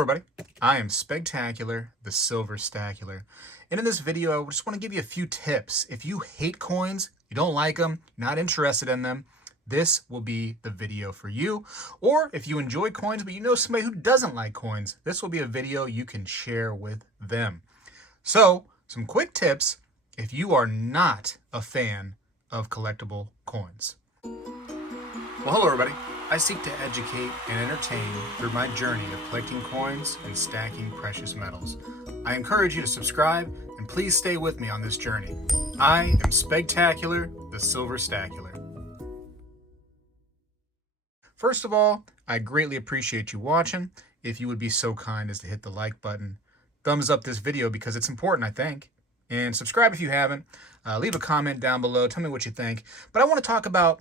everybody, I am Spegtacular, the Silver Stacular, and in this video I just want to give you a few tips. If you hate coins, you don't like them, not interested in them, this will be the video for you. Or if you enjoy coins but you know somebody who doesn't like coins, this will be a video you can share with them. So, some quick tips if you are not a fan of collectible coins. Well, hello everybody. I seek to educate and entertain through my journey of collecting coins and stacking precious metals. I encourage you to subscribe and please stay with me on this journey. I am Spegtacular, the Silver Stacular. First of all, I greatly appreciate you watching. If you would be so kind as to hit the like button, thumbs up this video because it's important, I think, and subscribe if you haven't. Leave a comment down below, tell me what you think. But I want to talk about,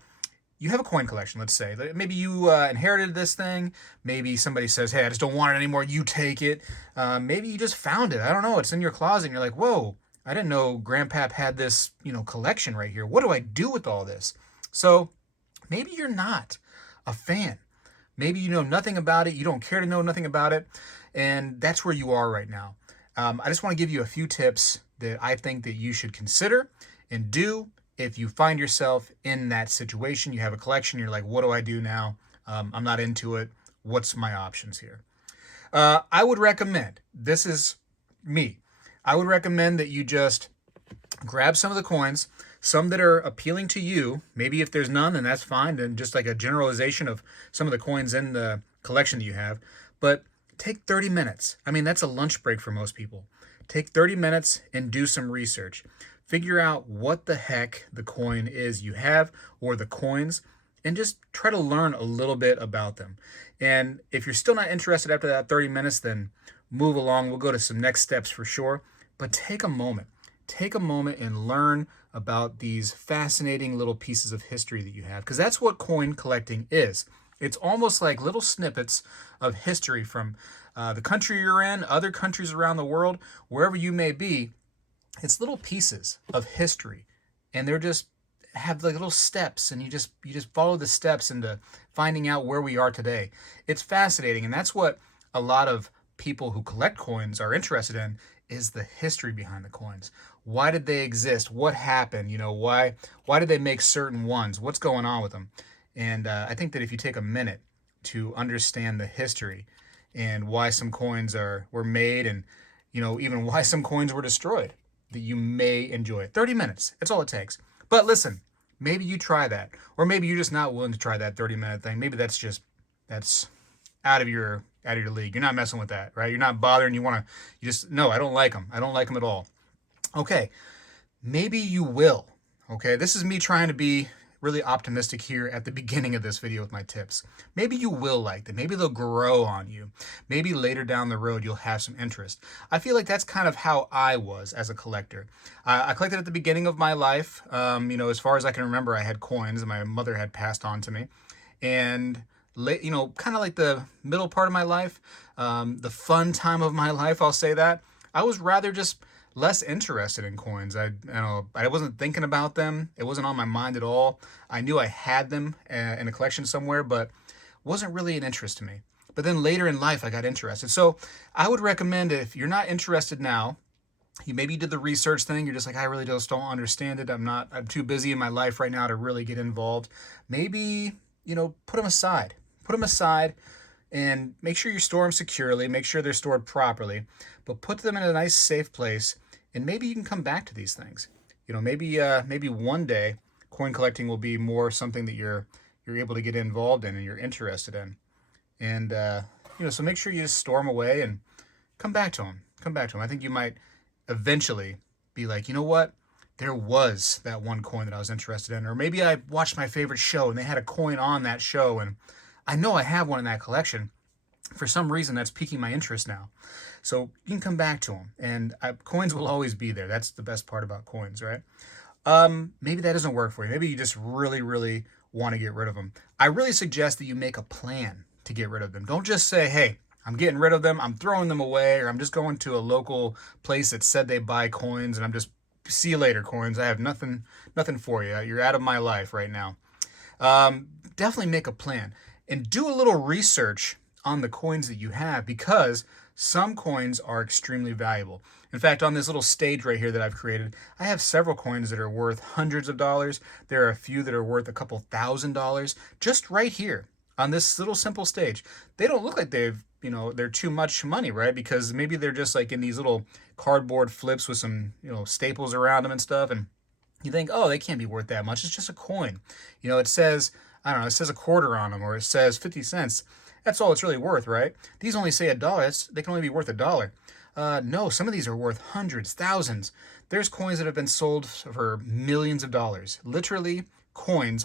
you have a coin collection, let's say. Maybe you inherited this thing. Maybe somebody says, hey, I just don't want it anymore. You take it. Maybe you just found it. I don't know. It's in your closet. And you're like, whoa, I didn't know Grandpap had this, collection right here. What do I do with all this? So maybe you're not a fan. Maybe you know nothing about it. You don't care to know nothing about it. And that's where you are right now. I just want to give you a few tips that I think that you should consider and do. If you find yourself in that situation, you have a collection, you're like, what do I do now? I'm not into it. What's my options here? I would recommend, this is me, I would recommend that you just grab some of the coins, some that are appealing to you. Maybe if there's none, then that's fine. And just like a generalization of some of the coins in the collection that you have. But take 30 minutes. I mean, that's a lunch break for most people. Take 30 minutes and do some research. Figure out what the heck the coin is you have or the coins and just try to learn a little bit about them. And if you're still not interested after that 30 minutes, then move along. We'll go to some next steps for sure. But take a moment. Take a moment and learn about these fascinating little pieces of history that you have, because that's what coin collecting is. It's almost like little snippets of history from the country you're in, other countries around the world, wherever you may be. It's little pieces of history, and they're just have like little steps, and you just follow the steps into finding out where we are today. It's fascinating, and that's what a lot of people who collect coins are interested in, is the history behind the coins. Why did they exist? What happened? Why did they make certain ones? What's going on with them? And I think that if you take a minute to understand the history and why some coins were made, and even why some coins were destroyed, that you may enjoy it. 30 minutes, that's all it takes. But listen, maybe you try that, or maybe you're just not willing to try that 30-minute thing. Maybe that's out of your league. You're not messing with that, right? You're not bothering. No, I don't like them. I don't like them at all. Okay, maybe you will. Okay, this is me trying to be really optimistic here at the beginning of this video with my tips. Maybe you will like them. Maybe they'll grow on you. Maybe later down the road you'll have some interest. I feel like that's kind of how I was as a collector. I collected at the beginning of my life. As far as I can remember, I had coins my mother had passed on to me. And kind of like the middle part of my life, the fun time of my life, I'll say that, I was rather just less interested in coins. I wasn't thinking about them. It wasn't on my mind at all. I knew I had them in a collection somewhere, but wasn't really an interest to me. But then later in life, I got interested. So I would recommend, if you're not interested now, you maybe did the research thing. You're just like, I really just don't understand it. I'm too busy in my life right now to really get involved. Maybe, put them aside. Put them aside and make sure you store them securely. Make sure they're stored properly, but put them in a nice, safe place. And maybe you can come back to these things. Maybe one day coin collecting will be more something that you're able to get involved in and you're interested in. And so make sure you just store them away and come back to them. Come back to them. I think you might eventually be like, you know what? There was that one coin that I was interested in, or maybe I watched my favorite show and they had a coin on that show, and I know I have one in that collection. For some reason, that's piquing my interest now. So you can come back to them, and coins will always be there. That's the best part about coins, right? Maybe that doesn't work for you. Maybe you just really, really want to get rid of them. I really suggest that you make a plan to get rid of them. Don't just say, hey, I'm getting rid of them, I'm throwing them away, or I'm just going to a local place that said they buy coins, and I'm just, see you later, coins. I have nothing for you. You're out of my life right now. Definitely make a plan and do a little research on the coins that you have, because some coins are extremely valuable. In fact, on this little stage right here that I've created, I have several coins that are worth hundreds of dollars. There are a few that are worth a couple $1,000 just right here on this little simple stage. They don't look like they're too much money, right? Because maybe they're just like in these little cardboard flips with some, staples around them and stuff. And you think, oh, they can't be worth that much. It's just a coin. It says, I don't know, it says a quarter on them, or it says 50 cents. That's all it's really worth, right? These only say $1. They can only be worth $1. No, some of these are worth hundreds, thousands. There's coins that have been sold for millions of dollars. Literally,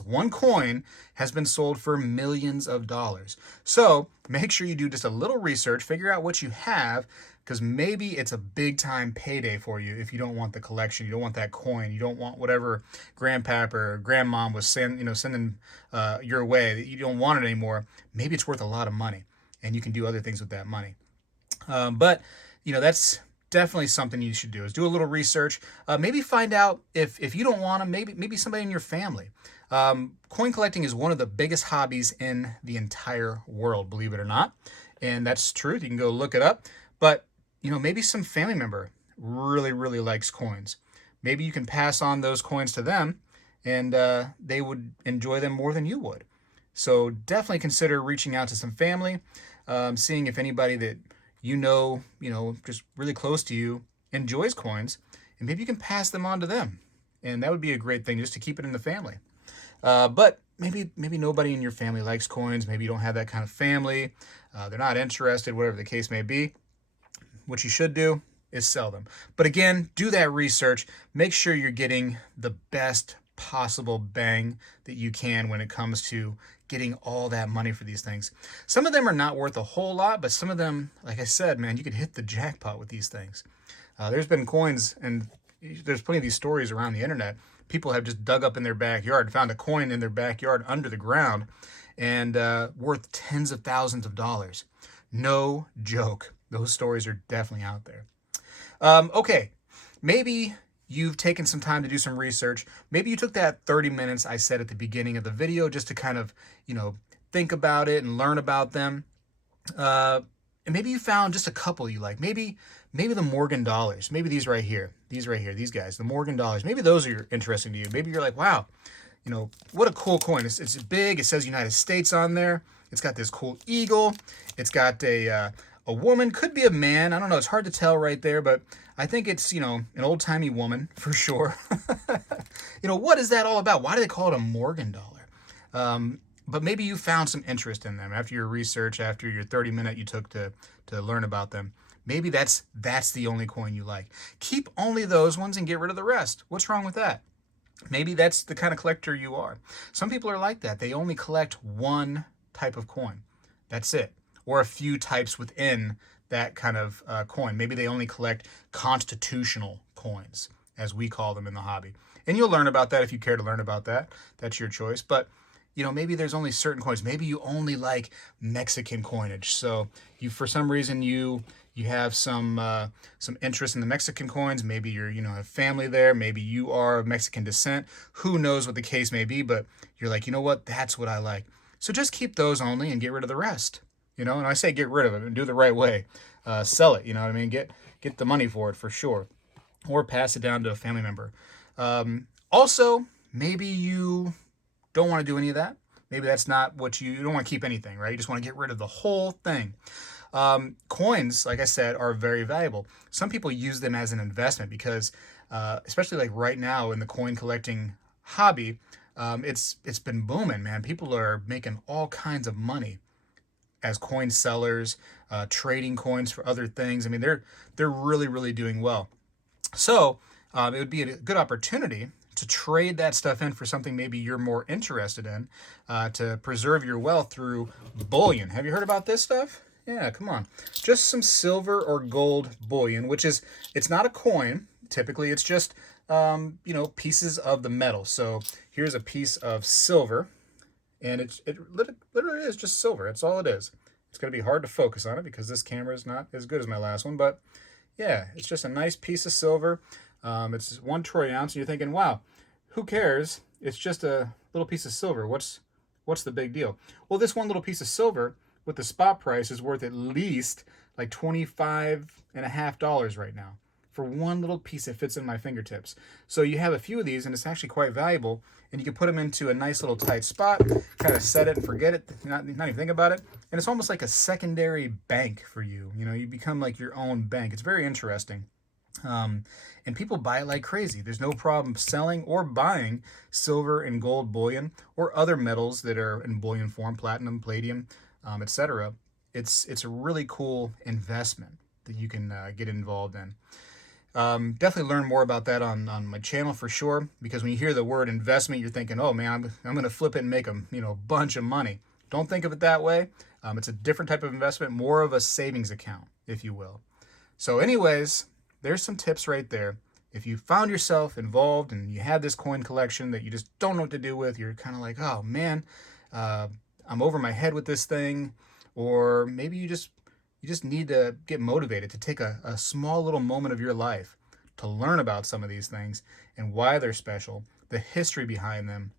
one coin has been sold for millions of dollars. So make sure you do just a little research, figure out what you have, because maybe it's a big time payday for you if you don't want the collection, you don't want that coin, you don't want whatever grandpap or grandmom was sending your way, that you don't want it anymore. Maybe it's worth a lot of money and you can do other things with that money. But that's definitely something you should do, is do a little research. Maybe find out if you don't want them, maybe somebody in your family. Coin collecting is one of the biggest hobbies in the entire world, believe it or not. And that's true. You can go look it up. But, maybe some family member really, really likes coins. Maybe you can pass on those coins to them and they would enjoy them more than you would. So definitely consider reaching out to some family, seeing if anybody that just really close to you enjoys coins, and maybe you can pass them on to them. And that would be a great thing, just to keep it in the family. But maybe nobody in your family likes coins. Maybe you don't have that kind of family. They're not interested, whatever the case may be. What you should do is sell them. But again, do that research. Make sure you're getting the best possible bang that you can when it comes to getting all that money for these things. Some of them are not worth a whole lot, but some of them, like I said, man, you could hit the jackpot with these things. There's been coins, and there's plenty of these stories around the internet. People have just dug up in their backyard, found a coin in their backyard under the ground, and worth tens of thousands of dollars. No joke. Those stories are definitely out there. Okay, maybe you've taken some time to do some research. Maybe you took that 30 minutes I said at the beginning of the video just to kind of, think about it and learn about them. And maybe you found just a couple you like. Maybe the Morgan dollars. Maybe these right here. These guys, the Morgan dollars. Maybe those are interesting to you. Maybe you're like, wow, what a cool coin. It's big. It says United States on there. It's got this cool eagle. It's got a woman, could be a man. I don't know. It's hard to tell right there, but I think it's, an old-timey woman for sure. What is that all about? Why do they call it a Morgan dollar? But maybe you found some interest in them after your research, after your 30-minute you took to learn about them. Maybe that's the only coin you like. Keep only those ones and get rid of the rest. What's wrong with that? Maybe that's the kind of collector you are. Some people are like that. They only collect one type of coin. That's it. Or a few types within that kind of coin. Maybe they only collect constitutional coins, as we call them in the hobby. And you'll learn about that if you care to learn about that. That's your choice. But, maybe there's only certain coins. Maybe you only like Mexican coinage. So for some reason, you have some interest in the Mexican coins. Maybe you're, have family there. Maybe you are of Mexican descent. Who knows what the case may be, but you're like, what? That's what I like. So just keep those only and get rid of the rest. And I say get rid of it and do it the right way. Sell it, Get the money for it for sure. Or pass it down to a family member. Also, maybe you don't want to do any of that. Maybe that's not what you don't want to keep anything, right? You just want to get rid of the whole thing. Coins, like I said, are very valuable. Some people use them as an investment because, especially like right now in the coin collecting hobby, it's been booming, man. People are making all kinds of money as coin sellers, trading coins for other things. I mean, they're really, really doing well. So it would be a good opportunity to trade that stuff in for something maybe you're more interested in, to preserve your wealth through bullion. Have you heard about this stuff? Yeah, come on. Just some silver or gold bullion, it's not a coin. Typically, it's just, pieces of the metal. So here's a piece of silver. And it literally is just silver. That's all it is. It's going to be hard to focus on it because this camera is not as good as my last one. But yeah, it's just a nice piece of silver. It's 1 troy ounce. And you're thinking, wow, who cares? It's just a little piece of silver. What's the big deal? Well, this one little piece of silver with the spot price, is worth at least like $25.50 right now for one little piece that fits in my fingertips. So you have a few of these, and it's actually quite valuable. And you can put them into a nice little tight spot, kind of set it and forget it, not even think about it. And it's almost like a secondary bank for you. You know, you become like your own bank. It's very interesting. And people buy it like crazy. There's no problem selling or buying silver and gold bullion or other metals that are in bullion form, platinum, palladium, etc. It's a really cool investment that you can get involved in. Definitely learn more about that on my channel for sure, because when you hear the word investment, you're thinking, oh man, I'm going to flip it and make a bunch of money. Don't think of it that way. It's a different type of investment, more of a savings account, if you will. So anyways, there's some tips right there. If you found yourself involved and you had this coin collection that you just don't know what to do with, you're kind of like, oh man, I'm over my head with this thing, or maybe you just need to get motivated to take a small little moment of your life to learn about some of these things and why they're special, the history behind them,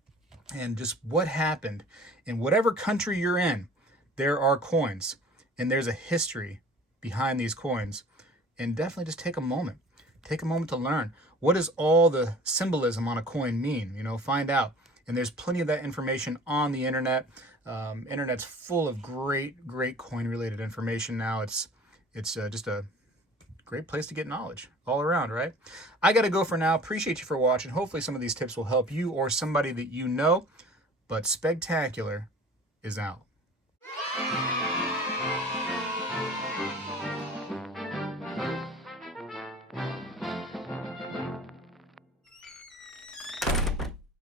and just what happened. In whatever country you're in, there are coins, and there's a history behind these coins. And definitely just take a moment. Take a moment to learn. What does all the symbolism on a coin mean? Find out. And there's plenty of that information on the internet. Internet's full of great coin-related information now. It's just a great place to get knowledge all around, right? I got to go for now. Appreciate you for watching. Hopefully some of these tips will help you or somebody that you know. But Spegtacular is out.